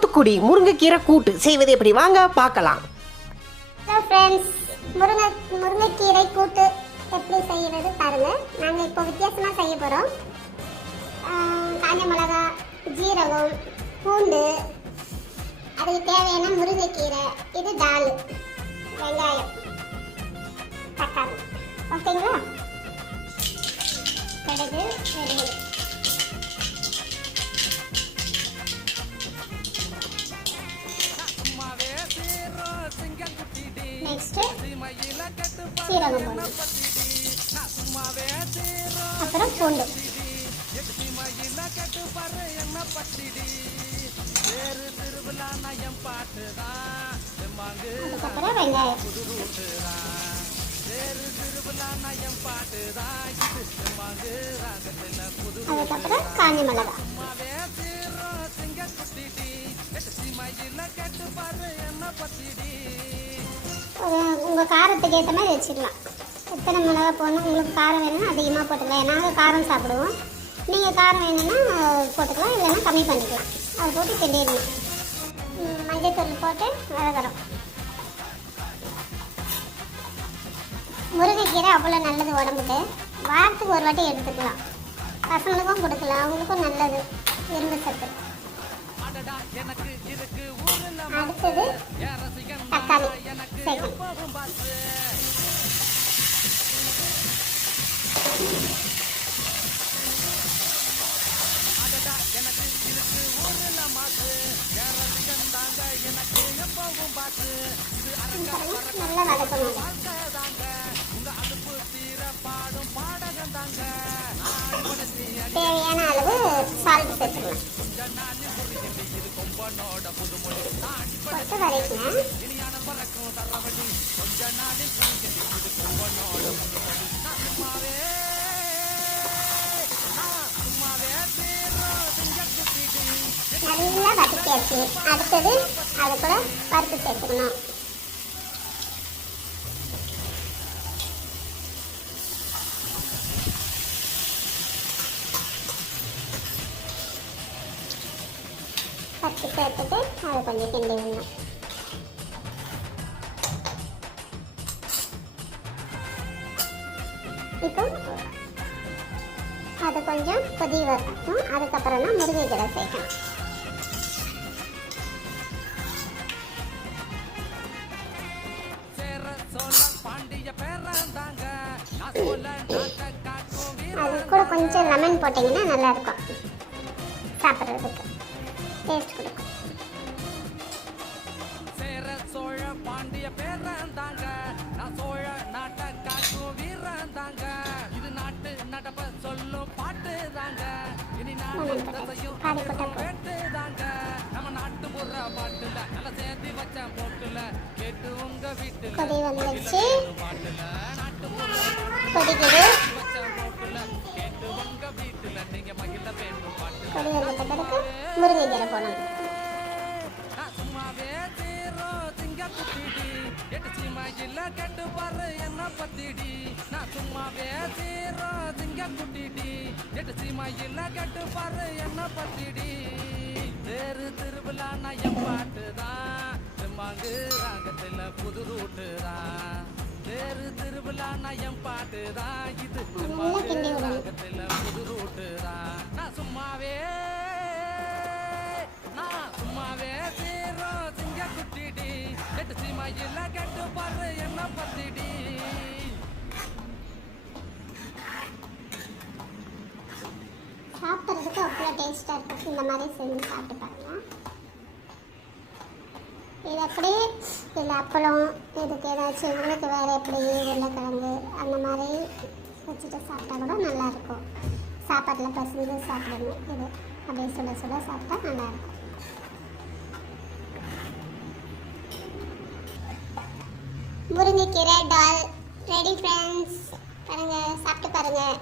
தூத்துக்குடி முருங்கைக்கீரை கூட்டு செய்வது எப்படி வாங்க பார்க்கலாம். ஹலோ ஃப்ரெண்ட்ஸ், முருங்கைக்கீரை கூட்டு எப்படி செய்யறது பாருங்க. நாங்கள் இப்போ வித்தியாசமாக செய்ய போகிறோம். காஞ்ச மிளகா, ஜீரகம், பூண்டு, அதுக்கு தேவையான முருங்கைக்கீரை, இது தால், வெங்காயம், தக்காளி. ஓகேங்களா? கடுகு, வெறும் நெக்ஸ்ட்டு சீரகம் போடணும், அப்புறம் பூண்டு, அதுக்கப்புறம் வெங்காயம், அதுக்கப்புறம் காஞ்ச மிளகா. உங்கள் காரத்துக்கு ஏற்ற மாதிரி வச்சுக்கலாம். எத்தனை மிளகா போடணும், உங்களுக்கு காரம் வேணும்னா அதிகமாக போட்டுக்கலாம். நாங்கள் காரம் சாப்பிடுவோம், நீங்கள் காரம் வேணும்னா போட்டுக்கலாம், இல்லைன்னா கம்மி பண்ணிக்கலாம். அதை போட்டு கிண்டிடணும். மஞ்சள் போட்டு வதக்குறோம். முருங்கைக்கீரை அவ்வளோ நல்லது உடம்புக்கு. வாரத்துக்கு ஒரு வாட்டி எடுத்துக்கலாம். பசங்களுக்கும் கொடுக்கலாம், அவங்களுக்கும் நல்லது, இரும்பு சத்து. அடுத்தது தக்காளி சேர்க்கணும். நல்லா வதக்கணும். தேவையான அளவு சால்ட் சேர்த்துக்கலாம். போட்டு வதக்கினேன். நல்லா வதக்கியாச்சு. அடுத்தது அது கூட பருப்பு சேர்த்துக்கணும். பருப்பு சேர்த்துட்டு அதை கொஞ்சம் கிண்டி விடணும். இப்போ அது கொஞ்சம் கொதி வரட்டும். அதுக்கப்புறம் தான் முருங்கைக்கீரை சேர்க்கணும். அது கூட கொஞ்சம் லெமன் போட்டிங்கன்னா நல்லாயிருக்கும், சாப்பிட்றதுக்கு டேஸ்ட் கொடுக்கும். கொதி வந்துச்சு, கொதிக்குது. கொதி வந்த பிறகு முருங்கைக்கீரை போடணும். புது ரூட்டு தான் தேரு திருவிழா நயம் பாட்டு தான். இது புது ரூட்டு தான். நான் சும்மாவே சீரோ சிங்க குட்டிடி எட்டு சீமையில கெட்டு பாரு என்ன பத்திடி. சாப்பிட்றதுக்கு அவ்வளோ டேஸ்ட்டாக இருக்கும். இந்த மாதிரி செஞ்சு சாப்பிட்டு பாருங்க. இது அப்படியே இல்லை அப்பளம், இதுக்கு ஏதாச்சும் உங்களுக்கு வேறு எப்படி உருளைக்கிழங்கு அந்த மாதிரி வச்சுட்டு சாப்பிட்டா கூட நல்லாயிருக்கும். சாப்பாட்டில் பசங்க சாப்பிடணும். இது அப்படியே சுட சுட சாப்பிட்டா நல்லாயிருக்கும். முருங்கைக்கீரை டால் ரெடி ஃப்ரெண்ட்ஸ். பாருங்கள், சாப்பிட்டு பாருங்கள்.